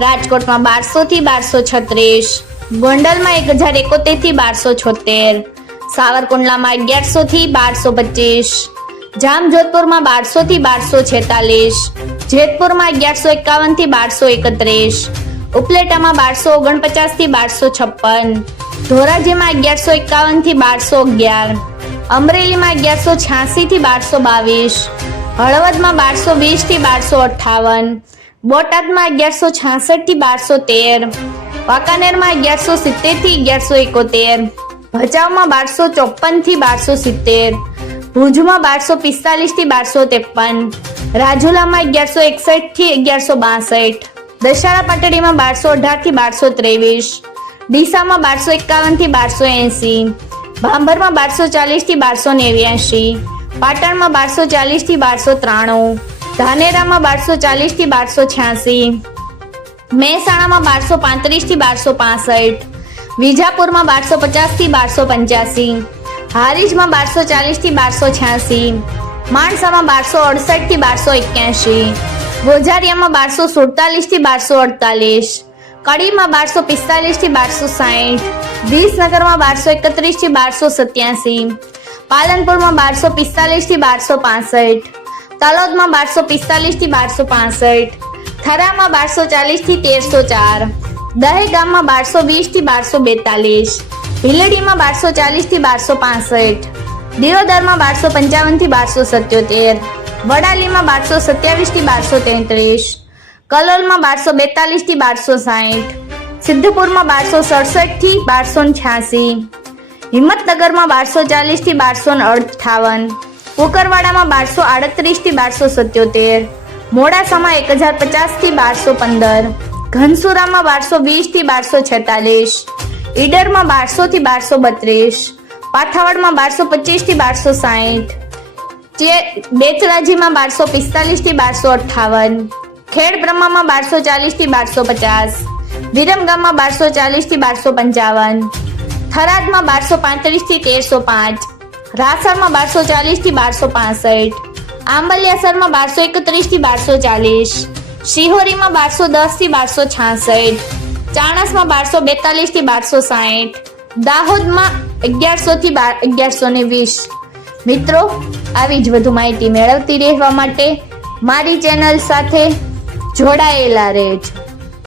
રાજકોટમાં બારસો થી બારસો છત્રીસ, ગોંડલમાં એક હજાર એકોતેરથી બારસો છોતેર, સાવરકુંડલામાં અગિયારસો થી બારસો પચીસ, જામજોધપુરમાં બારસો થી બારસો છેતાલીસ, જેતપુરમાં અગિયારસો એકાવનથી બારસો એકત્રીસ, ઉપલેટામાં બારસો ઓગણપચાસથી બારસો છપ્પન, ધોરાજીમાં અગિયારસો એકાવનથી બારસો અગિયાર, અમરેલીમાં અગિયારસો છ્યાસી થી બારસો બાવીસ, હળવદમાં બારસો વીસથી બારસો અઠ્ઠાવન બોટાદમાં અગિયારસો છાસઠથી બારસો તેર, વાંકાનેરમાં અગિયારસો સિત્તેરથી અગિયારસો એકોતેર, ભચાઉમાં બારસો ચોપનથી બારસો સિત્તેર, ભુજમાં બારસો પિસ્તાલીસથી બારસો ત્રેપન, રાજુલામાં અગિયારસો એકસઠથી અગિયારસો બાસઠ દશાળા પાટડીમાં બારસો અઢારથી બારસો ત્રેવીસ, ડીસામાં બારસો એકાવનથી બારસો એંસી, ભાંભરમાં બારસો ચાલીસથી બારસો નેવ્યાશી, પાટણમાં બારસો ચાલીસથી બારસો ત્રાણું ધાનેરામાં બારસો ચાલીસથી બારસો છ્યાસી, મહેસાણામાં બારસો પાંત્રીસથી બારસો પાસઠ, વિજાપુરમાં બારસો પચાસથી બારસો પંચ્યાસી, હારીજમાં બારસો ચાલીસથી બારસો છ્યાસી, માણસામાં બારસો અડસઠથી બારસો એક્યાસી ગોઝારિયામાં બારસો સુડતાલીસથી બારસો અડતાલીસ, કડીમાં બારસો પિસ્તાલીસથી બારસો સાઠ વિસનગરમાં બારસો એકત્રીસથી બારસો સત્યાસી, પાલનપુરમાં બારસો પિસ્તાલીસથી બારસો પાસઠ તલોદમાં બારસો પિસ્તાલીસથી બારસો પાસઠ, થરામાં બારસો ચાલીસથી તેરસો ચાર, દહેગામમાં બારસો વીસથી બારસો બેતાલીસ, ભીલડીમાં બારસો ચાલીસથી બારસો પાસઠ દિયોદરમાં બારસો પંચાવનથી બારસો સત્યોતેર, વડાલીમાં બારસો સત્યાવીસથી બારસો તેત્રીસ, કલોલમાં બારસો બેતાલીસથી બારસો સાઠ, સિદ્ધપુરમાં બારસો સડસઠથી બારસો છ્યાસી, હિંમતનગરમાં બારસો ચાલીસથી બારસો અઠાવન કુકરવાડામાં બારસો આડત્રીસથી બારસો સત્યોતેર, મોડાસામાં એક હજાર પચાસથી બારસો પંદર, ઘનસુરામાં બારસો વીસથી બારસો છેતાલીસ, ઈડરમાં બારસો થી બારસો બત્રીસ પાથાવડમાં બારસો પચીસથી બારસો સાઠ બેચરાજીમાં બારસો પિસ્તાલીસથી બારસો અઠાવન ખેડ બ્રહ્મામાં બારસો ચાલીસથી બારસો પચાસ, વિરમગામમાં બારસો ચાલીસથી બારસો પંચાવન, થરાદમાં બારસો પાંત્રીસથી તેરસો પાંચ રાસણમાં બારસો ચાલીસથી બારસો પાસઠ. આંબલિયાસરમાં બારસો એકત્રીસથી બારસો ચાલીસ. શિહોરીમાં બારસો દસથી બારસો છાસઠ. ચાણસમાં બારસો બેતાલીસથી બારસો સાઠ દાહોદમાં અગિયારસો થી બાર, અગિયારસો ને વીસ. મિત્રો, આવી જ વધુ માહિતી મેળવતી રહેવા માટે મારી ચેનલ સાથે જોડાયેલા રહેજો.